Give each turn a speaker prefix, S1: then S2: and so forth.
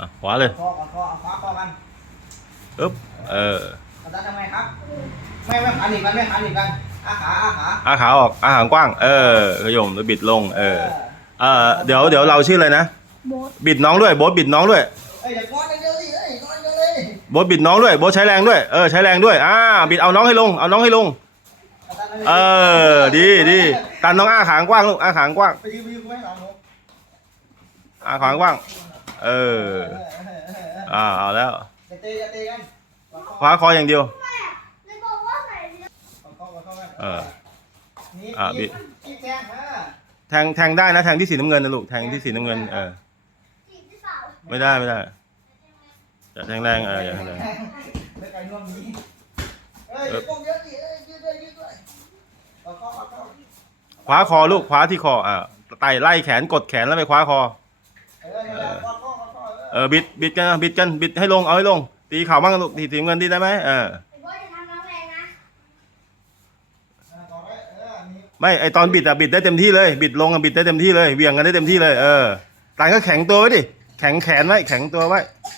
S1: อะขวาเลย
S2: คอก่อนคอเอาขวาคอกัน
S1: อึ๊บเออ
S2: อาจารย์ทำไงครับ ไม่ไม่ขาหนีบกันไม่ขาหนีบกันอาขาอาขา
S1: อาขาออกอาหางกว้าง เออขยมแล้วบิดลง เออเออเดี๋ยวเดี๋ยวเราชื่ออะไรนะ
S3: โบส
S1: บิดน้องด้วยโบ๊ทบิดน้องด้วย
S2: เอ้ยอย่ากอดอย่างเดียวสิเอ้ยกอดอย่างเดียวเลย
S1: โบ๊ทบิดน้องด้วยโบ๊ทใช้แรงด้วยเออใช้แรงด้วยอ่าบิดเอาน้องให้ลงเอาน้องให้ลง
S2: อาจารย์ทำไง
S1: เออดีดีตันน้องอาขางกว้างลูกอาขางกว้าง
S2: ไปยืนไปยืนกูไม่หลังหนู
S1: อาขางกว้าง เออ
S2: เออเออเออเออ
S1: อ่าเอาแล้ว
S2: อย่าตีอย่าตีกัน
S1: คว้าคออย่างเดียว
S3: เลยบอกว่าไหนเดียว
S2: กอดคอกอดคอกัน
S1: เออ
S2: นี่
S1: อะบิ
S2: บิ
S1: ด
S2: ดบิดแทงฮะ
S1: แทงแทงได้นะแทงที่สีน้ำเงินนะลูกแทงที่สีน้ำเงินเออ
S3: จีบที่สาว
S1: ไม่ได้ไม่ได้อย่าแทงแรงเอออย่าแทงแรง
S2: ไม่ไกลน่วมนี้เอ้ยอย่าก้มเยอะสิเอ้ยยืดด้วยยืดด้วยกอดคอกอดคอ
S1: คว้าคอลูกคว้าที่คออ่าไต่ไล่แขนกดแขนแล้วไปคว้าคอ
S2: เอ เออ
S1: เออบิดบิดกันบิดกันบิดให้ลงเอาให้ลง ตีเข่าบ้างลูกตีสีน้ำเงินดีได้ไหมเออ
S3: ไอ้โบสอย่าทำน้องแรงนะ
S2: เออกอดไว้เออมี
S1: ไม่ไอตอนบิดอะบิดได้เต็มที่เลย บิดลงอะบิดได้เต็มที่เลยเหวี่ยงกันได้เต็มที่เลยเออต่างก็แข็งตัวไว้ดิแข็งแขนไว้แข็งตัวไว้
S2: เ